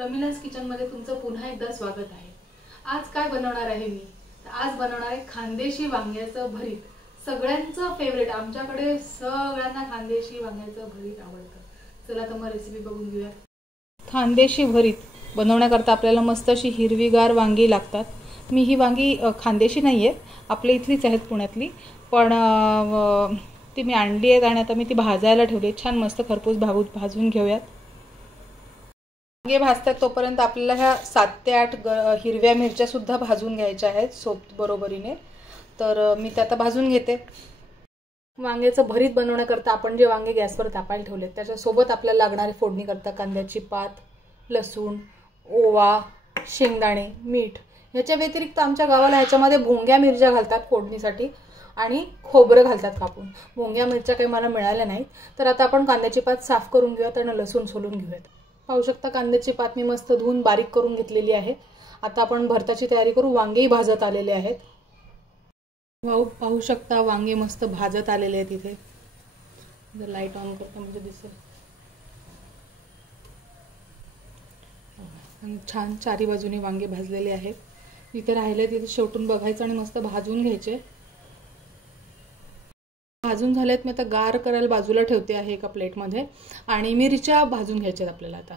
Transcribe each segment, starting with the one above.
प्रमिलास किचनमध्ये तुमचं पुन्हा एकदा स्वागत आहे। आज काय बनवणार आहे मी? आज बनवणार आहे खानदेशी वांग्याचं भरीत। सगळ्यांचं फेवरेट, आमच्याकडे सगळ्यांना खानदेशी वांग्याचं भरीत आवडतं। चला तर मग रेसिपी बघून घेऊया। खानदेशी भरीत बनवण्याकरता आपल्याला मस्त अशी हिरवीगार वांगी लागतात। मी ही वांगी खानदेशी नाहीये, आपल्या इथलीच आहेत पुण्यातली, पण ती मी आणली आहेत आणि आता मी ती भाजायला ठेवली। छान मस्त खरपूस भाजून घेऊयात। वांगे भाजतात तोपर्यंत आपल्याला ह्या 7 ते 8 हिरव्या मिरच्या सुद्धा भाजून घ्यायच्या आहेत सोबत बरोबरीने। तर मी ते आता भाजून घेते। वांग्याचं भरीत बनवण्याकरता आपण जे वांगे गॅसवर तापायला ठेवले त्याच्यासोबत आपल्याला लागणारी फोडणी करता कांद्याची पात, लसूण, ओवा, शेंगदाणे, मीठ। ह्याच्या व्यतिरिक्त आमच्या गावाला ह्याच्यामध्ये भोंग्या मिरच्या घालतात फोडणीसाठी आणि खोबरं घालतात कापून। भोंग्या मिरच्या काही मला मिळाल्या नाहीत, तर आता आपण कांद्याची पात साफ करून घेऊयात आणि लसूण सोलून घेऊयात। पाहू शकता कांद्याची पात मी मस्त धुवून बारीक करून घेतलेली आहे। आता आपण भरताची तयारी करू। वांगेही भाजत आलेले आहेत। पाहू शकता वांगे मस्त भाजत आलेले आहेत। इथे जर लाईट ऑन करता म्हणजे दिसेल। छान चारी बाजूने वांगे भाजलेले आहेत। इथे राहिले तिथे शेवटून बघायचं आणि मस्त भाजून घ्यायचे। भाजून झालेत, मी आता गार करायला बाजूला ठेवते आहे एका प्लेटमध्ये आणि मिरच्या भाजून घ्यायच्यात आपल्याला। आता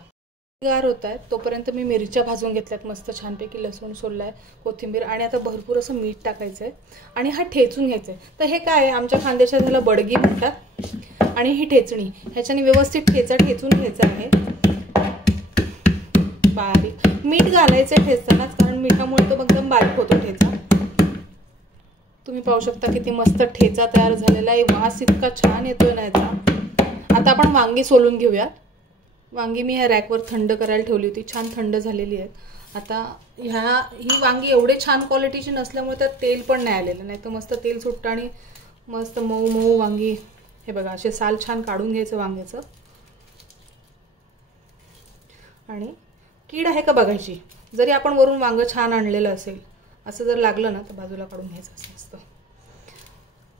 गार होत आहेत तोपर्यंत मी मिरच्या भाजून घेतल्यात मस्त छानपैकी। लसूण सोललाय, कोथिंबीर आणि आता भरपूर असं मीठ टाकायचंय आणि हा ठेचून घ्यायचंय। तर हे काय आहे, आमच्या खानदेशात ह्याला बडगी म्हणतात आणि ही ठेचणी, ह्याच्याने व्यवस्थित ठेचून घ्यायचा आहे बारीक। मीठ घालायचं ठेचतानाच, कारण मिठामुळे तो एकदम बारीक होतो ठेचा। तुम्ही पाहू शकता किती मस्त ठेचा तयार झालेला आहे। वास इतका छान येतोय ना याचा। आता आपण वांगी सोलून घेऊयात। वांगी मी ह्या रॅकवर थंड करायला ठेवली होती, छान थंड झालेली आहेत। आता ही वांगी एवढे छान क्वालिटीची नसल्यामुळे त्यात तेल पण नाही आलेलं, नाही तर मस्त तेल सुटतं आणि मस्त मऊ मऊ वांगी। हे बघा, असे साल छान काढून घ्यायचं वांग्याचं आणि कीड आहे का बघायची। जरी आपण वरून वांग छान आणलेलं असेल, असं जर लागलं ना तर बाजूला काढून घ्यायचं असं असतं।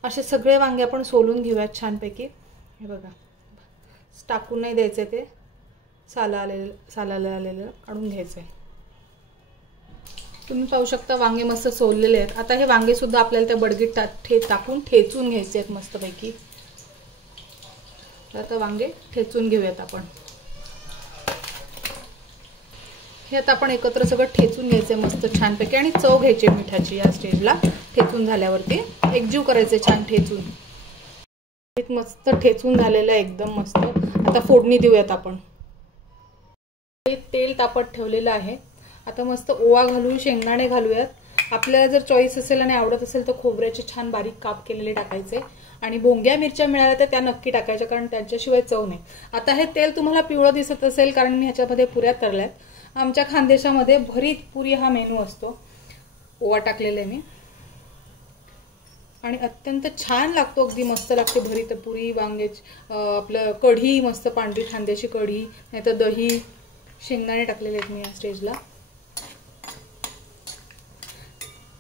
असे सगळे वांगे आपण सोलून घेऊयात छानपैकी। हे बघा, टाकून नाही द्यायचं, ते सालाला आलेलं काढून घ्यायचं आहे। तुम्ही पाहू शकता वांगे मस्त सोललेले आहेत। आता हे वांगे सुद्धा आपल्याला त्या बडगीत टाकून ठेचून घ्यायचे आहेत मस्तपैकी। आता वांगे ठेचून घेऊयात आपण। हे आता आपण एकत्र सगळं ठेचून घ्यायचं मस्त छानपैकी आणि चव घ्यायची मिठाची। या स्टेजला ठेचून झाल्यावरती एकजीव करायचे छान ठेचून। मस्त ठेचून झालेलं आहे एकदम मस्त। आता फोडणी देऊयात आपण। तेल तापत ठेवलेलं आहे। आता मस्त ओवा घालून शेंगदाणे घालूयात। आपल्याला जर चॉईस असेल आणि आवडत असेल तर खोबऱ्याचे छान बारीक काप केलेले टाकायचे आणि भोंग्या मिरच्या मिळाल्या तर त्या नक्की टाकायच्या, कारण त्यांच्याशिवाय चव नाही। आता हे तेल तुम्हाला पिवळं दिसत असेल कारण मी ह्याच्यामध्ये पुऱ्या तळल्यात। आमच्या खानदेशामध्ये भरीत पुरी हा मेनू असतो। ओवा टाकलेला आहे मी आणि अत्यंत छान लागतो, अगदी मस्त लागते भरीत पुरी वांग्याची। आपलं कढी मस्त पांढरी खानदेशी कढी, नाहीतर दही, शेंगदाणे टाकलेले आहेत मी या स्टेजला।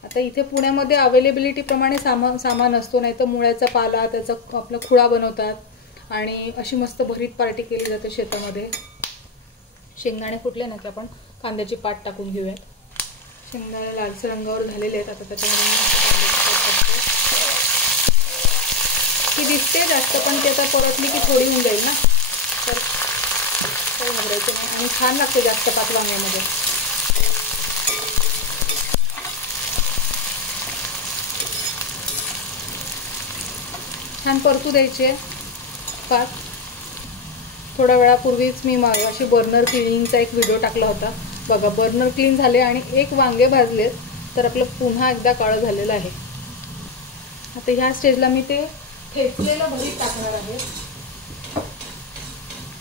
आता इथे पुण्यामध्ये अवेलेबिलिटी प्रमाणे सामान असतो, नाहीतर मुळ्याचा पाला त्याचा आपला खुळा बनवतात आणि अशी मस्त भरीत पार्टी केली जाते शेतामध्ये। शेंगदाणे फुटले ना की आपण कांद्याची पात टाकून घेऊयात। शेंगदाणे लालसर रंगावर झालेले आहेत। आता त्याच्यामध्ये ती दिसते जास्त, पण ती आता परतली की थोडी होऊन जाईल ना, तर काही घाबरायचं नाही आणि छान लागते जास्त पात वांग्यामध्ये। छान परतू द्यायची आहे पात। थोड्या वेळापूर्वीच मी अशी बर्नर क्लिनिंगचा एक व्हिडिओ टाकला होता बघा। बर्नर क्लीन झाले आणि एक वांगे भाजलेत तर आपलं पुन्हा एकदा काळं झालेलं आहे। आता ह्या स्टेजला मी ते ठेचलेलं भरीत टाकणार आहे।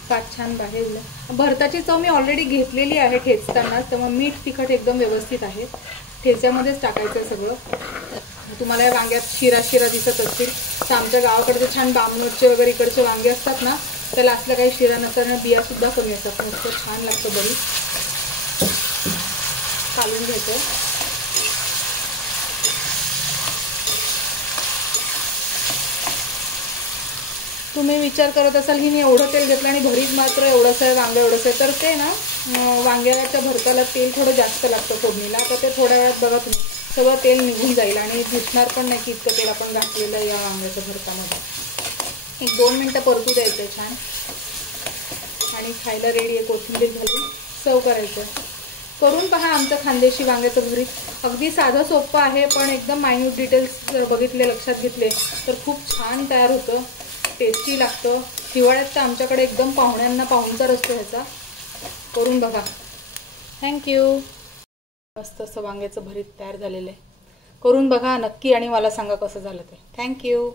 पात छान बाहेर। भरताची चव मी ऑलरेडी घेतलेली आहे ठेचतानाच, त्यामुळे मीठ तिखट एकदम व्यवस्थित आहे। ठेच्यामध्येच टाकायचं सगळं। तुम्हाला या वांग्यात शिरा दिसत असतील तर आमच्या गावाकडचे छान बामणोडचे वगैरे इकडचे वांगे असतात ना, त्याला असलं काही शिरा नसताना बिया सुद्धा कमी असतात। मस्त छान लागतं भरीत। काढून घ्यायचं। तुम्ही विचार करत असाल की मी एवढं तेल घेतलं आणि भरीत मात्र एवढंच आहे, वांगं एवढंच आहे, तर ते ना वांग्याच्या भरताला तेल थोडं जास्त लागतं फोडणीला, तर ते थोड्या वेळात बघा तुम्ही सगळं तेल निघून जाईल आणि दिसणार पण नाही की इतकं तेल आपण घातलेलं या वांग्याच्या भरतामध्ये. 1-2 मिनटं परतू द्यायचं छान आणि खायला रेडी आहे. कोथिंबीर घालून सर्व करायचं. करून पहा आमचं खानदेशी वांग्याचं भरीत. अगदी साधं सोपं आहे, पण एकदम मायन्यूट डिटेल्स जर बघितले, लक्षात घेतले तर खूप छान तयार होतं, टेस्टी लागतं. हिवाळ्यात तर आमच्याकडे एकदम पाहुण्यांना पाहुणचार असतो ह्याचा. करून बघा. थँक्यू. मस्त असं वांग्याचं भरीत तयार झालेलं आहे. करून बघा नक्की आणि मला सांगा कसं झालं ते. थँक्यू.